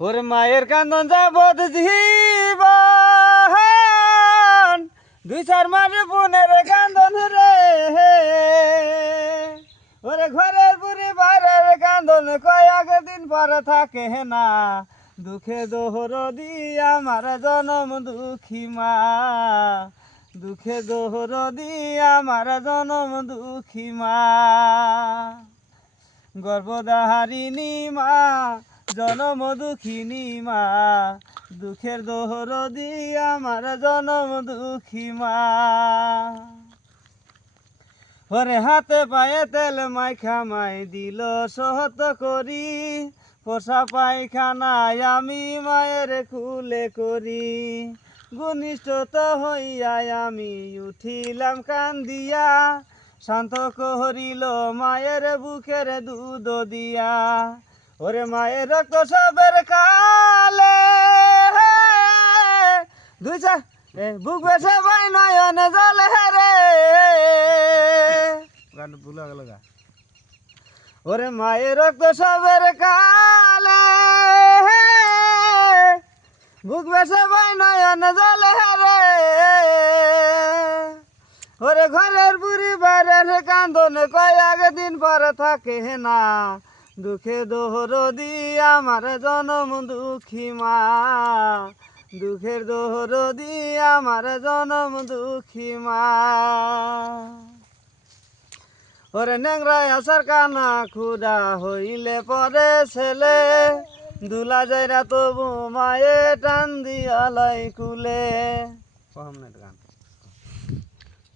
ওরে মায়ের কান্দন যাবত জীবন, 2-4 মাস বোনের কান্দন রে। ওরে ঘরের বুড়ি বাইরের কান্দন কয়েক দিন পরে থাকে না, দুঃখে দোহর দিয়া আমার জনম দুঃখী মা, দুঃখে দোহর দিয়া আমার জনম দুঃখী মা। গর্ভধারিণী মা, জনম দুঃখিনী মা, দুঃখের দোহর দিয়া আমার জনম দুঃখী মা। ওরে হাতে পায়ে তেল মাইখা মাই দিল সহত করি, পোষা পায়খানায় আমি মায়ের কুলে করি। ঘনিষ্ঠ হইয়া আমি উঠিলাম কান্দিয়া, শান্ত করিল মায়ের বুকের দুধ দিয়া। ওরে মায়ের রক্ত সবের কালে, বুক বেছে ভাই নয়ন জলে রে। গান ভুলা গেল গা। ওরে মায়ের রক্ত সবের কালে, বুক বেছে ভাই নয়ন জলে রে। ওরে ঘরের বুড়ি বাইরের কান্দন কয়েক দিন পরে থাকে না, দুঃখে দোহর দিয়া আমার জনম দুঃখী মা, দুঃখের দোহর দিয়া আমার জনম দুঃখী মা। ওরে ন্যাংরায় আসার কানা খুদা হইলে পরে ছেলে, দুলা যাইরা তবু মায়ে টান দিয়ালাই কুলে। গান